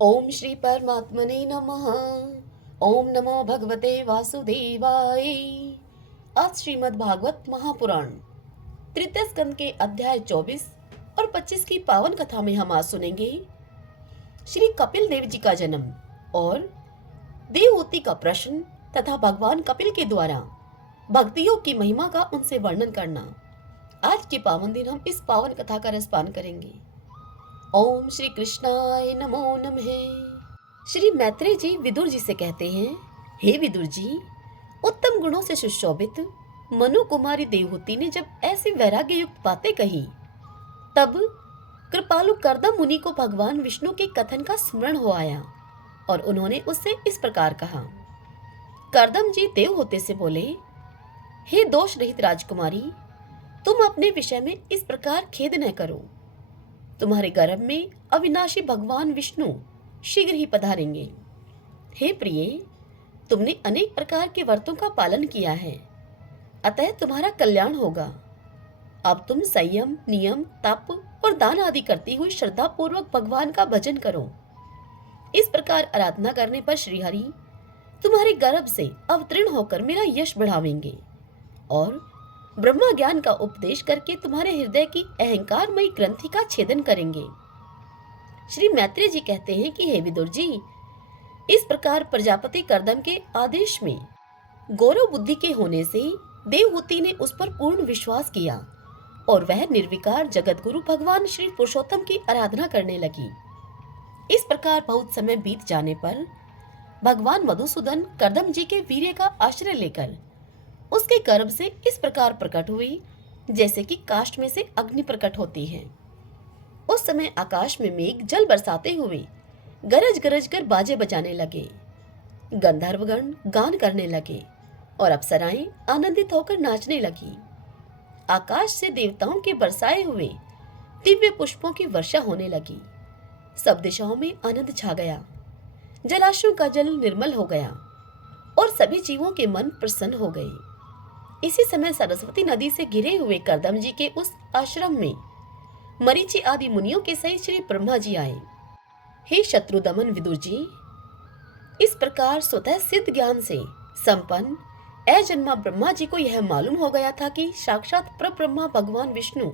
ओम श्री परमात्मने नमः। ओम नमो भगवते वासुदेवाय। आज श्रीमद् भागवत महापुराण तृतीय स्कंद के अध्याय 24 और 25 की पावन कथा में हम आज सुनेंगे श्री कपिल देव जी का जन्म और देवहूति का प्रश्न तथा भगवान कपिल के द्वारा भक्ति योग की महिमा का उनसे वर्णन करना। आज के पावन दिन हम इस पावन कथा का रसपान करेंगे। ओम श्री कृष्णाय नमो नमः। श्री मैत्रेय जी विदुर जी से कहते हैं, हे विदुर जी, उत्तम गुणों से सुशोभित मनु कुमारी देवहूति ने जब ऐसी वैराग्य युक्त बातें कही, तब कृपालु कर्दम मुनि को भगवान विष्णु के कथन का स्मरण हो आया और उन्होंने उससे इस प्रकार कहा। कर्दम जी देवहूति से बोले, हे दोष रहित राजकुमारी, तुम अपने विषय में इस प्रकार खेद न करो। तुम्हारे गर्भ में अविनाशी भगवान विष्णु शीघ्र ही पधारेंगे। हे प्रिय, तुमने अनेक प्रकार के व्रतों का पालन किया है, अतः तुम्हारा कल्याण होगा। अब तुम संयम, नियम, तप और दान आदि करती हुई श्रद्धा पूर्वक भगवान का भजन करो। इस प्रकार आराधना करने पर श्रीहरि तुम्हारे गर्भ से अवतीर्ण होकर मेरा यश बढ़ावेंगे और ब्रह्मा ज्ञान का उपदेश करके तुम्हारे हृदय की अहंकारमयी ग्रंथि का छेदन करेंगे। श्री मैत्रेय जी कहते हैं कि हे विदुर जी, इस प्रकार प्रजापति कर्दम के आदेश में गौरव बुद्धि के होने से देवहूति ने उस पर पूर्ण विश्वास किया और वह निर्विकार जगत गुरु भगवान श्री पुरुषोत्तम की आराधना करने लगी। इस प्रकार बहुत समय बीत जाने पर भगवान मधुसूदन कर्दम जी के वीर्य का आश्रय लेकर उसके गर्भ से इस प्रकार प्रकट हुई जैसे कि काष्ठ में से अग्नि प्रकट होती है। उस समय आकाश में मेघ जल बरसाते हुए गरज गरज कर बाजे बजाने लगे, गंधर्वगण गान करने लगे और अप्सराएं आनंदित होकर नाचने लगी। आकाश से देवताओं के बरसाए हुए दिव्य पुष्पों की वर्षा होने लगी। सब दिशाओं में आनंद छा गया, जलाशयों का जल निर्मल हो गया और सभी जीवों के मन प्रसन्न हो गए। इसी समय सरस्वती नदी से घिरे हुए कर्दम जी के उस आश्रम में मरीचि आदि मुनियों के सहित श्री ब्रह्मा जी आए। हे शत्रुदमन विदुर जी, इस प्रकार स्वतः सिद्ध ज्ञान से संपन्न अजन्मा ब्रह्मा जी को यह मालूम हो गया था कि साक्षात परब्रह्मा भगवान विष्णु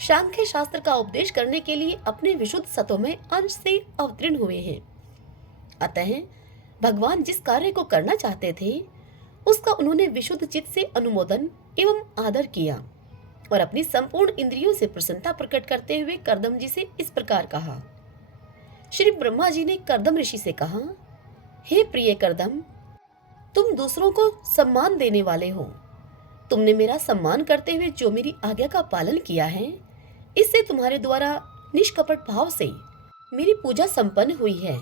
सांख्य शास्त्र का उपदेश करने के लिए अपने विशुद्ध सतोमय अंश से अवतीर्ण हुए हैं। अतः भगवान जिस कार्य को करना चाहते थे उसका उन्होंने विशुद्ध चित्त से अनुमोदन एवं आदर किया और अपनी संपूर्ण इंद्रियों से प्रसन्नता प्रकट करते हुए कर्दम जी से इस प्रकार कहा। श्री ब्रह्मा जी ने कर्दम ऋषि से कहा, हे प्रिय कर्दम, तुम दूसरों को सम्मान देने वाले हो। तुमने मेरा सम्मान करते हुए जो मेरी आज्ञा का पालन किया है, इससे तुम्हारे द्वारा निष्कपट भाव से मेरी पूजा संपन्न हुई है।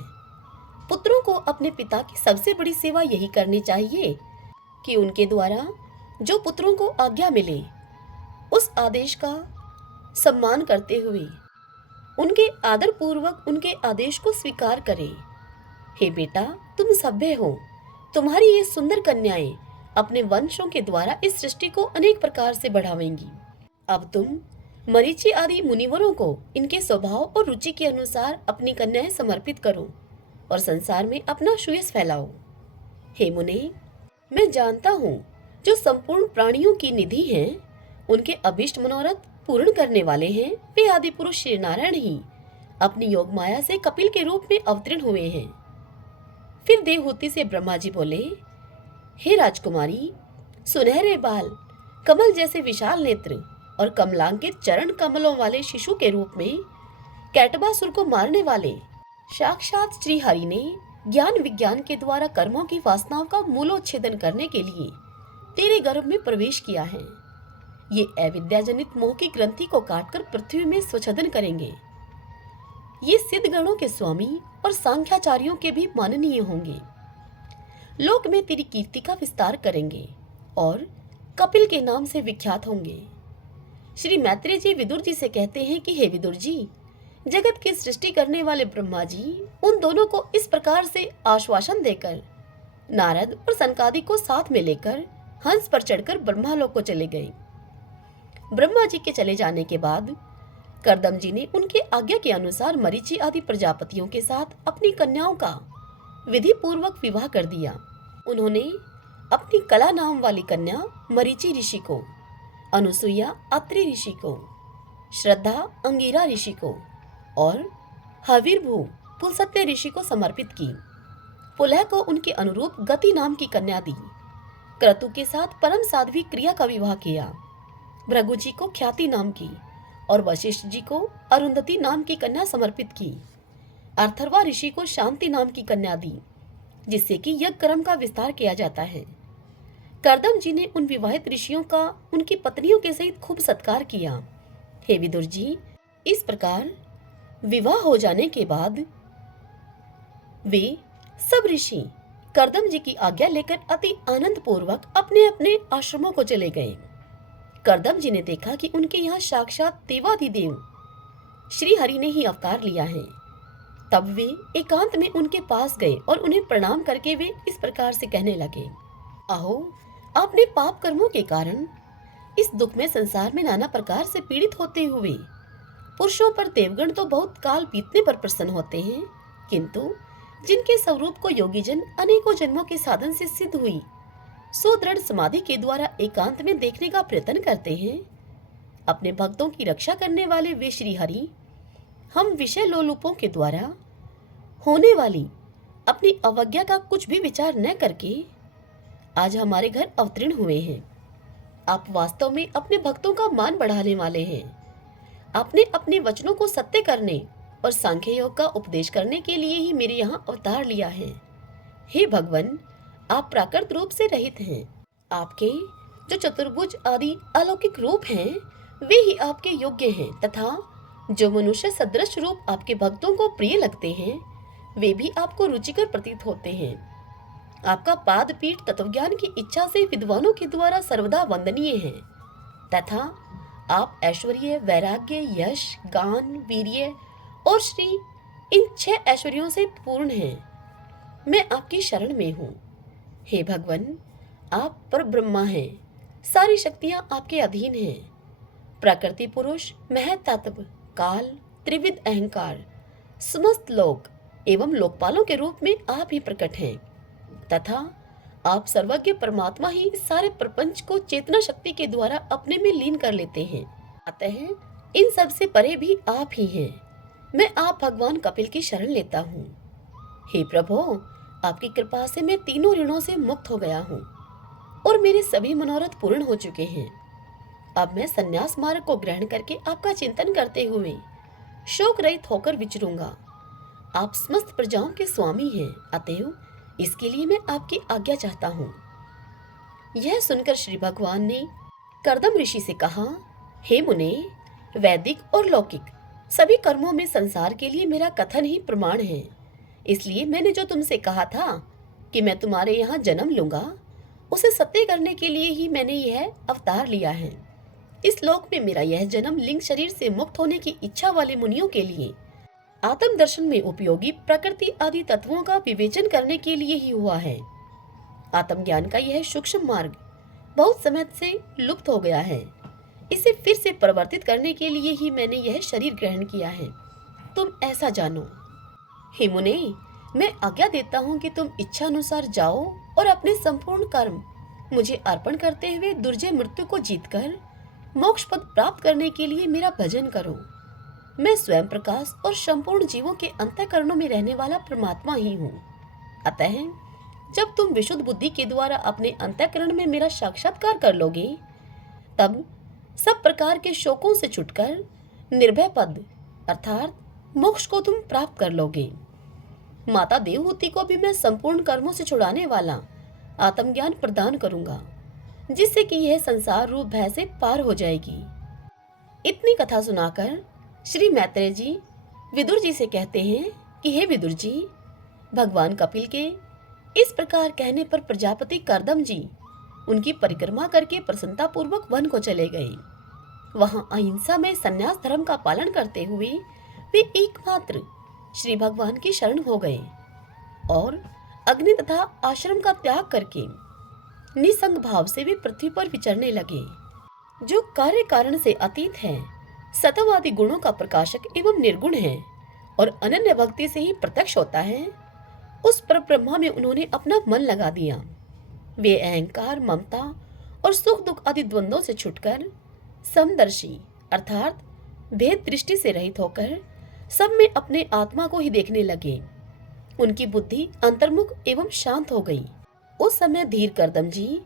पुत्रों को अपने पिता की सबसे बड़ी सेवा यही करनी चाहिए कि उनके द्वारा जो पुत्रों को आज्ञा मिले उस आदेश का सम्मान करते हुए उनके आदर पूर्वक उनके आदेश को स्वीकार करे। हे बेटा, तुम सभ्य हो। तुम्हारी ये सुंदर कन्याएं अपने वंशों के द्वारा इस सृष्टि को अनेक प्रकार से बढ़ावेंगी। अब तुम मरीचि आदि मुनिवरों को इनके स्वभाव और रुचि के अनुसार अपनी कन्याएं समर्पित करो और संसार में अपना सुयश फैलाओ। हे मुने, मैं जानता हूँ जो संपूर्ण प्राणियों की निधि हैं, उनके अभिष्ट मनोरथ पूर्ण करने वाले हैं, वे आदि पुरुष श्री नारायण ही अपनी योग माया से कपिल के रूप में अवतीर्ण हुए हैं। फिर देवहूति से ब्रह्मा जी बोले, हे राजकुमारी, सुनहरे बाल, कमल जैसे विशाल नेत्र और कमलांकित चरण कमलों वाले शिशु के रूप में कैटबासुर को मारने वाले साक्षात श्री हरि ने ज्ञान विज्ञान के द्वारा कर्मों की वासनाओं का मूलोच्छेदन करने के लिए तेरे गर्भ में प्रवेश किया है। ये अविद्याजनित मोह की ग्रंथि को काटकर पृथ्वी में स्वच्छेदन करेंगे। ये सिद्ध गणों के स्वामी और सांख्याचार्यों के भी माननीय होंगे। लोक में तेरी कीर्ति का विस्तार करेंगे और कपिल के नाम से विख्यात होंगे। श्री मैत्रेय जी विदुर जी से कहते हैं कि हे विदुर जी, जगत की सृष्टि करने वाले ब्रह्मा जी उन दोनों को इस प्रकार से आश्वासन देकर नारद और सनकादि को साथ में लेकर हंस पर चढ़कर ब्रह्मालोक को चले गए। ब्रह्मा जी के चले जाने के बाद करदम जी ने उनके आज्ञा के अनुसार मरीचि आदि प्रजापतियों के साथ अपनी कन्याओं का विधि पूर्वक विवाह कर दिया। उन्होंने अपनी कला नाम वाली कन्या मरीचि ऋषि को, अनुसुईया अत्रि ऋषि को, श्रद्धा अंगिरा ऋषि को और हविर्भू पुलसत्य ऋषि को समर्पित की। पुलह को उनके अनुरूप गति नाम की कन्या दी। क्रतु के साथ परम साध्वी क्रिया का विवाह किया। भृगु जी को ख्याति नाम की और वशिष्ठ जी को अरुंधति नाम की कन्या समर्पित की। अर्थर्वा ऋषि को शांति नाम की कन्या दी, जिससे कि यज्ञ कर्म का विस्तार किया जाता है। करदम जी ने उन विवाहित ऋषियों का उनकी पत्नियों के सहित खूब सत्कार किया। हे विदुर जी, इस प्रकार विवाह हो जाने के बाद वे सब ऋषि करदम जी की आज्ञा लेकर अति आनंद पूर्वक अपने अपने आश्रमों को चले गए। करदम जी ने देखा कि उनके यहाँ साक्षात देवाधिदेव श्री हरि ने ही अवतार लिया है। तब वे एकांत में उनके पास गए और उन्हें प्रणाम करके वे इस प्रकार से कहने लगे, अहो, आपने पाप कर्मों के कारण इस दुख में संसार में नाना प्रकार से पीड़ित होते हुए पुरुषों पर देवगण तो बहुत काल बीतने पर प्रसन्न होते हैं, किंतु जिनके स्वरूप को योगी जन अनेकों जन्मों के साधन से सिद्ध हुई सुदृढ़ समाधि के द्वारा एकांत में देखने का प्रयत्न करते हैं, अपने भक्तों की रक्षा करने वाले वे श्री हरि हम विषय लोलुपों के द्वारा होने वाली अपनी अवज्ञा का कुछ भी विचार न करके आज हमारे घर अवतीर्ण हुए हैं। आप वास्तव में अपने भक्तों का मान बढ़ाने वाले हैं। आपने अपने वचनों को सत्य करने और सांख्य योग का उपदेश करने के लिए ही मेरे यहाँ अवतार लिया है। हे भगवान, आप प्राकृत रूप से रहित हैं। आपके जो चतुर्भुज आदि अलौकिक रूप हैं, वे ही आपके योग्य हैं, तथा जो मनुष्य सदृश रूप आपके भक्तों को प्रिय लगते हैं, वे भी आपको रुचिकर प्रतीत होते हैं। आपका पाद पीठ तत्वज्ञान की इच्छा से विद्वानों के द्वारा सर्वदा वंदनीय है, तथा आप ऐश्वर्य, वैराग्य, यश, गान, वीर्य और श्री इन 6 ऐश्वर्यों से पूर्ण हैं। मैं आपकी शरण में हूँ। हे भगवान, आप पर ब्रह्मा हैं, सारी शक्तियाँ आपके अधीन हैं। प्रकृति पुरुष, महत्तत्व, काल, त्रिविध अहंकार, समस्त लोक एवं लोकपालों के रूप में आप ही प्रकट हैं, तथा आप सर्वज्ञ परमात्मा ही सारे प्रपंच को चेतना शक्ति के द्वारा अपने में लीन कर लेते हैं। अतः इन सब से परे भी आप ही हैं। मैं आप भगवान कपिल की शरण लेता हूँ। हे प्रभु, आपकी कृपा से मैं तीनों ऋणों से मुक्त हो गया हूँ और मेरे सभी मनोरथ पूर्ण हो चुके हैं। अब मैं संन्यास मार्ग को ग्रहण करके आपका चिंतन करते हुए शोक रहित होकर विचरूंगा। आप समस्त प्रजाओं के स्वामी हैं, अतएव इसके लिए मैं आपकी आज्ञा चाहता हूँ। यह सुनकर श्री भगवान ने करदम ऋषि से कहा, हे मुने, वैदिक और लौकिक सभी कर्मों में संसार के लिए मेरा कथन ही प्रमाण है। इसलिए मैंने जो तुमसे कहा था कि मैं तुम्हारे यहाँ जन्म लूंगा, उसे सत्य करने के लिए ही मैंने यह अवतार लिया है। इस लोक में मेरा यह जन्म लिंग शरीर से मुक्त होने की इच्छा वाले मुनियों के लिए आत्म दर्शन में उपयोगी प्रकृति आदि तत्वों का विवेचन करने के लिए ही हुआ है। आत्मज्ञान का यह सूक्ष्म मार्ग बहुत समय से लुप्त हो गया है। इसे फिर से परिवर्तित करने के लिए ही मैंने यह शरीर ग्रहण किया है। तुम ऐसा जानो। हे मुने, मैं आज्ञा देता हूँ कि तुम इच्छा अनुसार जाओ और अपने संपूर्ण कर्म मुझे अर्पण करते हुए दुर्जय मृत्यु को जीतकर मोक्ष पद प्राप्त करने के लिए मेरा भजन करो। मैं स्वयं प्रकाश और संपूर्ण जीवों के अंतःकरणों में रहने वाला परमात्मा ही हूँ। अतः जब तुम विशुद्ध बुद्धि के द्वारा अपने अंतःकरण में मेरा साक्षात्कार कर लोगे, तब सब प्रकार के शोकों से छुटकर निर्भय पद अर्थात मोक्ष को तुम प्राप्त कर लोगे। माता देवहूति को भी मैं संपूर्ण कर्मों से छुड़ाने वाला आत्मज्ञान प्रदान करूंगा, जिससे कि यह संसार रूप भय से पार हो जाएगी। इतनी कथा सुनाकर श्री मैत्रेय जी विदुर जी से कहते हैं कि हे विदुर जी, भगवान कपिल के इस प्रकार कहने पर प्रजापति करदम जी उनकी परिक्रमा करके प्रसन्नता पूर्वक वन को चले गए। वहां अहिंसा में संन्यास धर्म का पालन करते हुए वे एकमात्र श्री भगवान की शरण हो गए और अग्नि तथा आश्रम का त्याग करके निसंग भाव से वे पृथ्वी पर विचरने लगे। जो कार्य कारण से अतीत है सतवादी गुणों का प्रकाशक एवं निर्गुण है और अनन्य भक्ति से ही प्रत्यक्ष होता है, उस पर ब्रह्मा में उन्होंने अपना मन लगा दिया। वे अहंकार, ममता और सुख दुख आदि द्वंद्वों से छुटकर समदर्शी अर्थात भेद दृष्टि से रहित होकर सब में अपने आत्मा को ही देखने लगे। उनकी बुद्धि अंतर्मुख एवं शांत हो गई। उस समय धीर करदम जी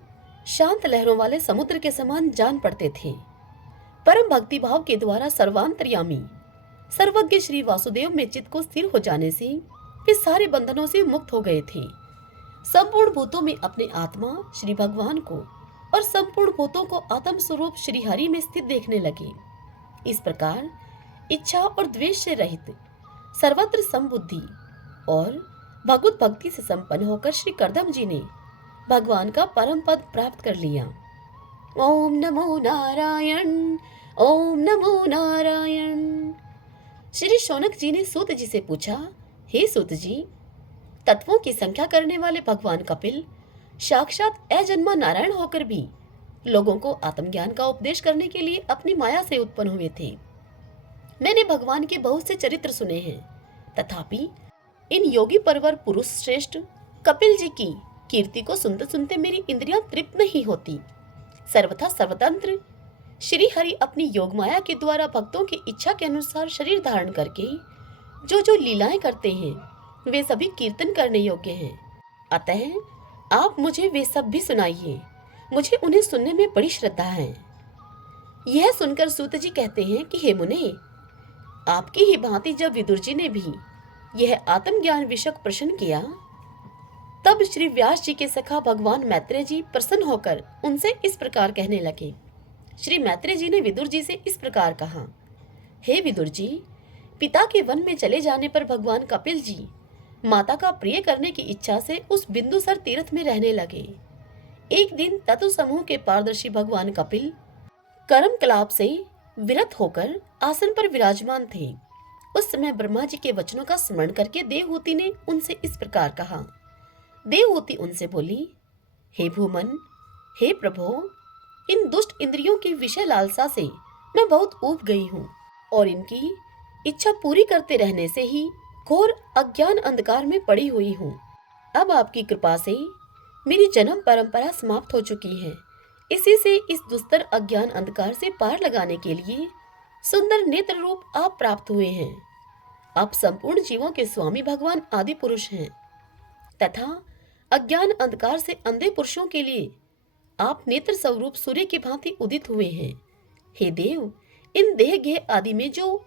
शांत लहरों वाले समुद्र के समान जान पड़ते थे। परम भक्ति भाव के द्वारा सर्वांतर्यामी सर्वज्ञ श्री वासुदेव में चित्त को स्थिर हो जाने से वे सारे बंधनों से मुक्त हो गए थे। संपूर्ण भूतों में अपने आत्मा श्री भगवान को और संपूर्ण भूतों को आत्म स्वरूप श्री हरि में स्थित देखने लगे। इस प्रकार इच्छा और द्वेष से रहित सर्वत्र समबुद्धि और भगवत भक्ति से संपन्न होकर श्री करदम जी ने भगवान का परम पद प्राप्त कर लिया। ओम नमो नारायण, ओम नमो नारायण। श्री शौनक जी ने सूत जी से पूछा, हे सूत जी, तत्वों की संख्या करने वाले भगवान कपिल साक्षात अजन्मा नारायण होकर भी लोगों को आत्मज्ञान का उपदेश करने के लिए अपनी माया से उत्पन्न हुए थे। मैंने भगवान के बहुत से चरित्र सुने हैं, तथापि इन योगी परवर पुरुष श्रेष्ठ कपिल जी की कीर्ति को सुनते सुनते मेरी इंद्रियां तृप्त नहीं होती। सर्वथा सर्वतंत्र श्री हरि अपनी योग माया के द्वारा भक्तों की इच्छा के अनुसार शरीर धारण करके जो जो लीलाएं करते हैं वे सभी कीर्तन करने योग्य हैं। अतः आप मुझे वे सब भी सुनाइए, मुझे उन्हें सुनने में बड़ी श्रद्धा है। यह सुनकर सूत जी कहते हैं कि हे मुने, आपकी ही भांति जब विदुर जी ने भी यह आत्मज्ञान विषयक प्रश्न किया, तब श्री व्यास जी के सखा भगवान मैत्रेय जी प्रसन्न होकर उनसे इस प्रकार कहने लगे। श्री मैत्रेय जी ने विदुर जी से इस प्रकार कहा, हे विदुर जी, पिता के वन में चले जाने पर भगवान कपिल जी माता का प्रिय करने की इच्छा से उस बिंदुसर तीर्थ में रहने लगे। एक दिन तत्व समूह के पारदर्शी भगवान कपिल कर्म कलाप से विरत होकर आसन पर विराजमान थे। उस समय ब्रह्मा जी के वचनों का स्मरण करके देवहूति ने उनसे इस प्रकार कहा। देवहूति उनसे बोली, हे भूमन, हे प्रभो, इन दुष्ट इंद्रियों की विषय लालसा से मैं बहुत ऊब गई हूँ और इनकी इच्छा पूरी करते रहने से ही घोर अज्ञान अंधकार में पड़ी हुई हूँ। अब आपकी कृपा से मेरी जन्म परंपरा समाप्त हो चुकी है। इसी से इस दुस्तर अज्ञान अंधकार से पार लगाने के लिए सुंदर नेत्र रूप आप प्राप्त हुए हैं। आप संपूर्ण जीवों के स्वामी भगवान आदि पुरुष हैं तथा अज्ञान अंधकार से अंधे पुरुषों के लिए आप नेत्र स्वरूप सूर्य की भांति उदित हुए हैं। हे देव, इन देह गेह आदि में जो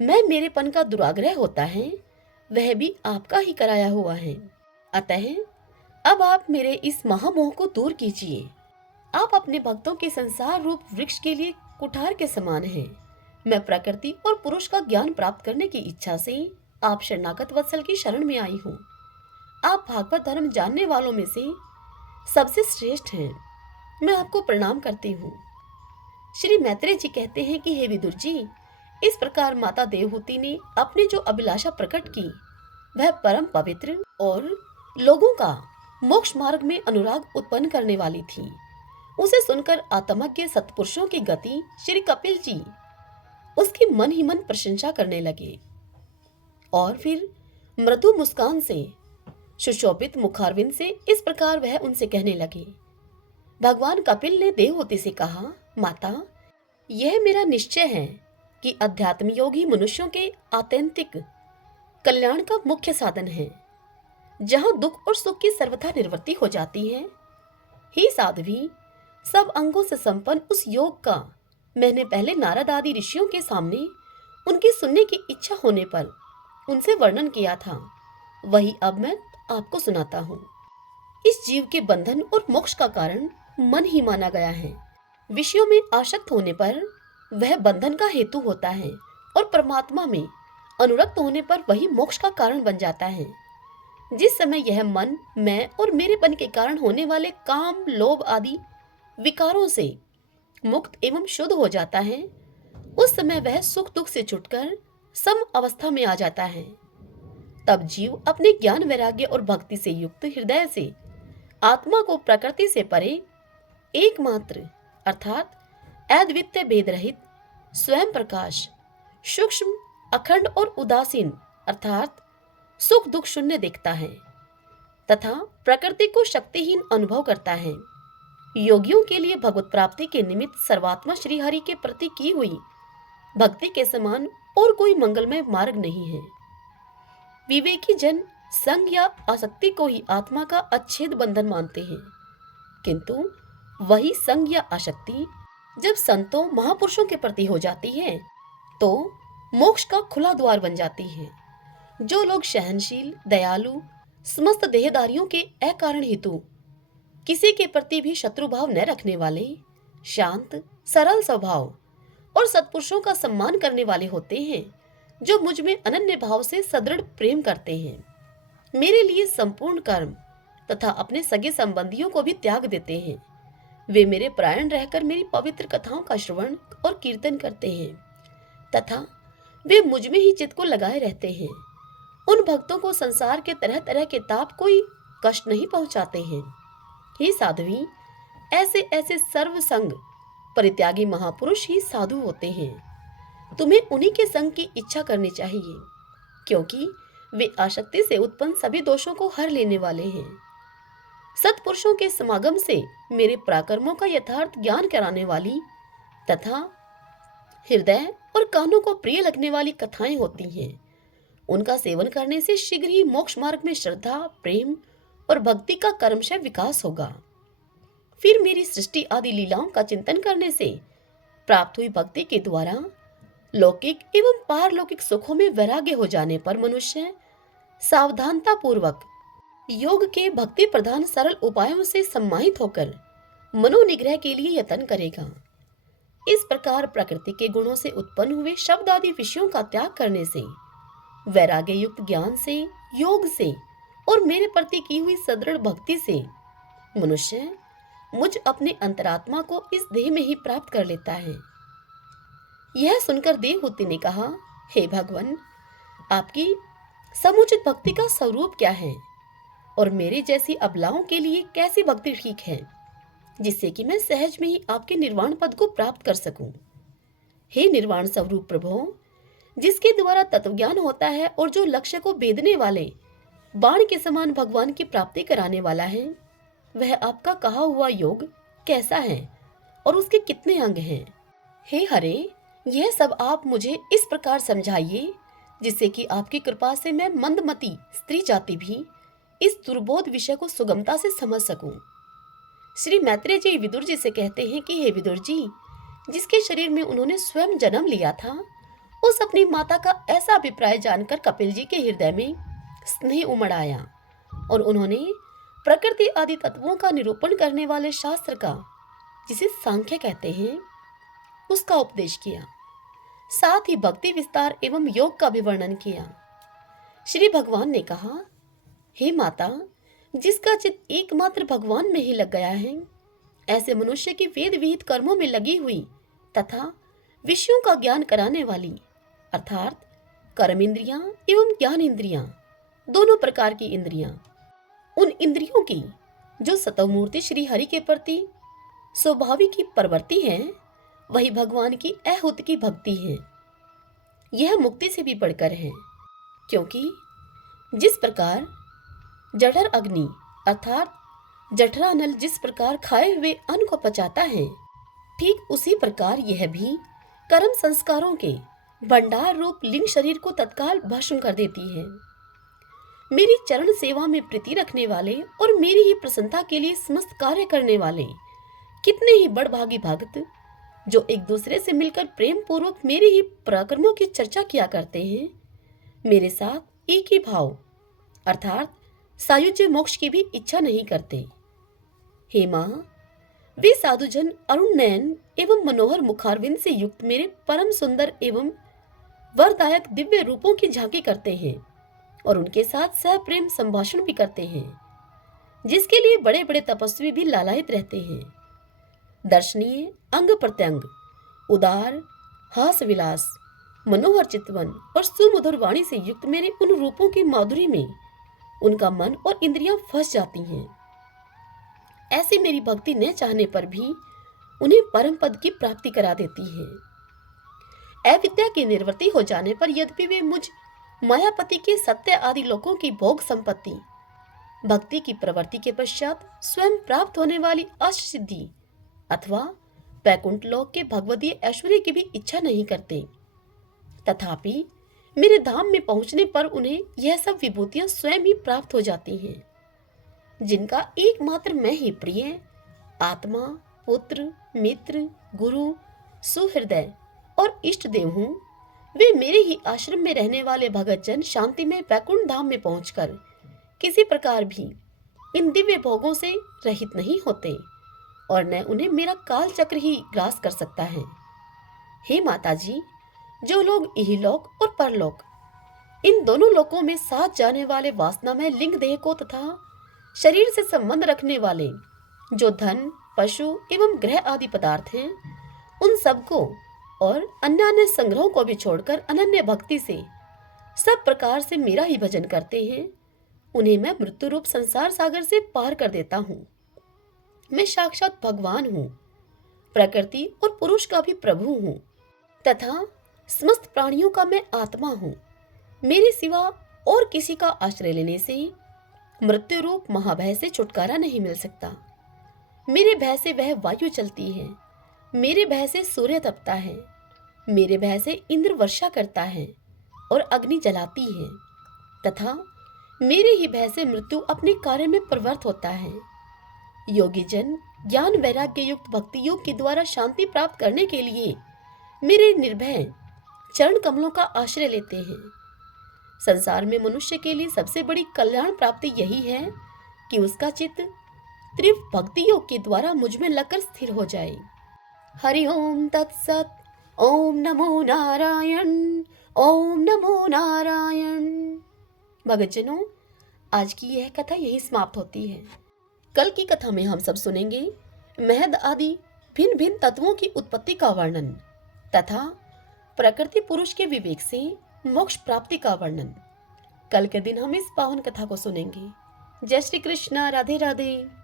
मैं मेरेपन का दुराग्रह होता है वह भी आपका ही कराया हुआ है। अतः अब आप मेरे इस महामोह को दूर कीजिए। आप अपने भक्तों के संसार रूप वृक्ष के लिए कुठार के समान हैं। मैं प्रकृति और पुरुष का ज्ञान प्राप्त करने की इच्छा से आप शरणागत वत्सल की शरण में आई हूँ। आप भागवत धर्म जानने वालों में से सबसे श्रेष्ठ हैं। मैं आपको प्रणाम करती हूँ। श्री मैत्रेय जी कहते हैं कि हे विदुर जी, इस प्रकार माता देवहूति ने अपनी जो अभिलाषा प्रकट की वह परम पवित्र और लोगों का मोक्ष मार्ग में अनुराग उत्पन्न करने वाली थी। उसे सुनकर आत्मज्ञ सत्पुरुषों की गति श्री कपिल जी उसकी मन ही मन प्रशंसा करने लगे और फिर मृदु मुस्कान से सुशोभित मुखारविंद से इस प्रकार वह उनसे कहने लगे। भगवान कपिल ने देवहूति से कहा, माता, यह मेरा निश्चय है कि अध्यात्म योगी मनुष्यों के आत्यंतिक कल्याण का मुख्य साधन है। जहां दुख और सुख की सर्वथा निवृत्ति हो जाती है, ही साध्वी सब अंगों से संपन्न उस योग का मैंने पहले नारद आदि ऋषियों के सामने उनकी सुनने की इच्छा होने पर उनसे वर्णन किया था, वही अब मैं आपको सुनाता हूँ। इस जीव के बंधन और मोक्ष का कारण मन ही माना गया है। विषयों में आसक्त होने पर वह बंधन का हेतु होता है और परमात्मा में अनुरक्त होने पर वही मोक्ष का कारण बन जाता है। जिस समय यह मन, मैं और मेरेपन के कारण होने वाले काम, लोभ आदि विकारों से मुक्त एवं शुद्ध हो जाता है, उस समय वह सुख दुख से छुटकर सम अवस्था में आ जाता है। तब जीव अपने ज्ञान, वैराग्य और भक्ति से युक्त हृदय से आत्मा को प्रकृति से परे एकमात्र अर्थात अद्वितीय भेद रहित स्वयं प्रकाश, सूक्ष्म, अखंड और उदासीन अर्थात सुख दुख शून्य दिखता है तथा प्रकृति को शक्तिहीन अनुभव करता है। योगियों के लिए भगवत प्राप्ति के निमित्त सर्वात्मा श्री हरि के प्रति की हुई भक्ति के समान और कोई मंगलमय मार्ग नहीं है। विवेकी जन संग या आसक्ति को ही आत्मा का अच्छेद बंधन मानते हैं, किंतु वही संग या आसक्ति जब संतों महापुरुषों के प्रति हो जाती है तो मोक्ष का खुला द्वार बन जाती है। जो लोग सहनशील, दयालु, समस्त देहदारियों के अकारण हेतु किसी के प्रति भी शत्रुभाव न रखने वाले, शांत, सरल स्वभाव और सत्पुरुषों का सम्मान करने वाले होते हैं, जो मुझ में अनन्य भाव से सदृढ़ प्रेम करते हैं, मेरे लिए संपूर्ण कर्म तथा अपने सगे संबंधियों को भी त्याग देते हैं, वे मेरे प्राण रहकर मेरी पवित्र कथाओं का श्रवण और कीर्तन करते हैं तथा वे मुझ में ही चित्त को लगाए रहते हैं। उन भक्तों को संसार के तरह तरह के ताप कोई कष्ट नहीं पहुंचाते हैं। हे साध्वी, ऐसे ऐसे सर्वसंग परित्यागी महापुरुष ही साधु होते हैं। तुम्हें उन्हीं के संग की इच्छा करनी चाहिए, क्योंकि वे आसक्ति से उत्पन्न सभी दोषों को हर लेने वाले हैं। सत्पुरुषों के समागम से मेरे पराक्रमों का यथार्थ ज्ञान कराने वाली तथा हृदय और कानों को प्रिय लगने वाली कथाएं होती हैं। उनका सेवन करने से शीघ्र ही मोक्ष मार्ग में श्रद्धा, प्रेम और भक्ति का कर्मशः विकास होगा। फिर मेरी सृष्टि आदि लीलाओं का चिंतन करने से प्राप्त हुई भक्ति के द्वारा लौकिक एवं पारलौकिक सुखों में वैराग्य हो जाने पर मनुष्य सावधानता पूर्वक योग के भक्ति प्रधान सरल उपायों से सम्माहित होकर मनोनिग्रह के लिए यत्न करेगा। इस प्रकार प्रकृति के गुणों से उत्पन्न हुए शब्द आदि विषयों का त्याग करने से, वैराग्य युक्त ज्ञान से, योग से और मेरे प्रति की हुई सदृढ़ भक्ति से मनुष्य मुझ अपने अंतरात्मा को इस देह में ही प्राप्त कर लेता है। यह सुनकर देवहूति ने कहा, हे भगवान, आपकी समुचित भक्ति का स्वरूप क्या है और मेरे जैसी अबलाओं के लिए कैसी भक्ति ठीक है, जिससे कि मैं सहज में ही आपके निर्वाण पद को प्राप्त कर सकूं। हे निर्वाण स्वरूप प्रभु, जिसके द्वारा तत्वज्ञान होता है और जो लक्ष्य को भेदने वाले बाण के समान भगवान की प्राप्ति कराने वाला है, वह आपका कहा हुआ योग कैसा है और उसके कितने अंग हैं? हे हरे, यह सब आप मुझे इस प्रकार समझाइए जिससे कि आपकी कृपा से मैं मंदमती स्त्री जाति भी इस दुर्बोध विषय को सुगमता से समझ सकूं। श्री मैत्रेय जी विदुर जी से कहते हैं कि हे विदुर जी, जिसके शरीर में उन्होंने स्वयं जन्म लिया था, उस अपनी माता का ऐसा अभिप्राय जानकर कपिल जी के हृदय में स्नेह उमड़ आया और उन्होंने प्रकृति आदि तत्वों का निरूपण करने वाले शास्त्र का, जिसे सांख्य कहते हैं, उसका उपदेश किया। साथ ही भक्ति विस्तार एवं योग का भी वर्णन किया। श्री भगवान ने कहा, हे माता, जिसका चित्त एकमात्र भगवान में ही लग गया है, ऐसे मनुष्य की वेद विहित कर्मों में लगी हुई तथा विषयों का ज्ञान कराने वाली अर्थात कर्म इंद्रियां एवं ज्ञान इंद्रियां, दोनों प्रकार की इंद्रियां, उन इंद्रियों की जो सतमूर्ति श्री हरि के प्रति स्वाभाविक की प्रवृत्ति है, वही भगवान की अहुत की भक्ति है। यह मुक्ति से भी बढ़कर है, क्योंकि जिस प्रकार जठर अग्नि अर्थात जठरानल जिस प्रकार खाए हुए अन्न को पचाता है, ठीक उसी प्रकार यह भी कर्म संस्कारों के भंडार रूप लिंग शरीर को तत्काल भस्म कर देती है। मेरी चरण सेवा में प्रीति रखने वाले और मेरी ही प्रसन्नता के लिए समस्त कार्य करने वाले कितने ही बड़भागी भक्त, जो एक दूसरे से मिलकर प्रेम पूर्वक मेरे ही पराक्रमों की चर्चा किया करते हैं, मेरे साथ एक ही भाव अर्थात सायुज्य मोक्ष की भी इच्छा नहीं करते। हे मां, वे साधुजन अरुण नयन एवं मनोहर मुखारविंद से युक्त मेरे परम सुंदर एवं वरदायक दिव्य रूपों की झांकी करते हैं और उनके साथ सह प्रेम संभाषण भी करते हैं, जिसके लिए बड़े बड़े तपस्वी भी लालायित रहते हैं। दर्शनीय, अंग प्रत्यंग, उदार, हास विलास, मनोहर चितवन और सुमधुर वाणी से युक्त मेरे उन रूपों की माधुरी में उनका मन और इंद्रियां फंस जाती हैं। ऐसी मेरी भक्ति न चाहने पर भी उन्हें परम पद की प्राप्ति करा देती है। अविद्या की निवृत्ति हो जाने पर यद्यपि वे मुझ मायापति के सत्य आदि लोकों की भोग संपत्ति, भक्ति की प्रवृत्ति के पश्चात स्वयं प्राप्त होने वाली अष्ट सिद्धि अथवा वैकुंठ लोक के भगवदीय ऐश्वर्य की भी इच्छा नहीं करते, तथापि मेरे धाम में पहुंचने पर उन्हें यह सब विभूतियां स्वयं ही प्राप्त हो जाती हैं, जिनका एकमात्र मैं ही प्रिय आत्मा, पुत्र, मित्र, गुरु, सुहृदय और इष्ट देव हूँ। वे मेरे ही आश्रम में रहने वाले भगत जन शांति में वैकुंठ धाम में पहुंचकर किसी प्रकार भी इन दिव्य भोगों से रहित नहीं होते और न उन्हें मेरा काल चक्र ही ग्रास कर सकता है। हे माता जी, जो लोग इहलोक और परलोक इन दोनों लोकों में साथ जाने वाले वासनामय लिंग देह को तथा शरीर से संबंध रखने वाले जो धन, पशु एवं ग्रह आदि पदार्थ हैं, उन सबको और अन्य अन्य संग्रहों को भी छोड़कर अनन्य भक्ति से सब प्रकार से मेरा ही भजन करते हैं, उन्हें मैं मृत्यु रूप संसार सागर से पार कर देता हूँ। मैं साक्षात भगवान हूँ, प्रकृति और पुरुष का भी प्रभु हूँ तथा समस्त प्राणियों का मैं आत्मा हूँ। मेरे सिवा और किसी का आश्रय लेने से मृत्यु रूप महाभय से छुटकारा नहीं मिल सकता। मेरे भय से वह वायु चलती है, मेरे भय से सूर्य तपता है, मेरे भय से इंद्र वर्षा करता है और अग्नि जलाती है तथा मेरे ही भय से मृत्यु अपने कार्य में प्रवृत्त होता है। योगी जन ज्ञान वैराग्य युक्त भक्ति योग के द्वारा शांति प्राप्त करने के लिए मेरे निर्भय चरण कमलों का आश्रय लेते हैं। संसार में मनुष्य के लिए सबसे बड़ी कल्याण प्राप्ति यही है कि उसका चित्त तीव्र भक्ति योग के द्वारा मुझ में लगकर स्थिर हो जाए। हरि ओम तत्सत। ओम नमो नारायण। ओम नमो नारायण। भक्तजनों, आज की यह कथा यही समाप्त होती है। कल की कथा में हम सब सुनेंगे महद आदि भिन्न भिन्न तत्वों की उत्पत्ति का वर्णन तथा प्रकृति पुरुष के विवेक से मोक्ष प्राप्ति का वर्णन। कल के दिन हम इस पावन कथा को सुनेंगे। जय श्री कृष्ण। राधे राधे।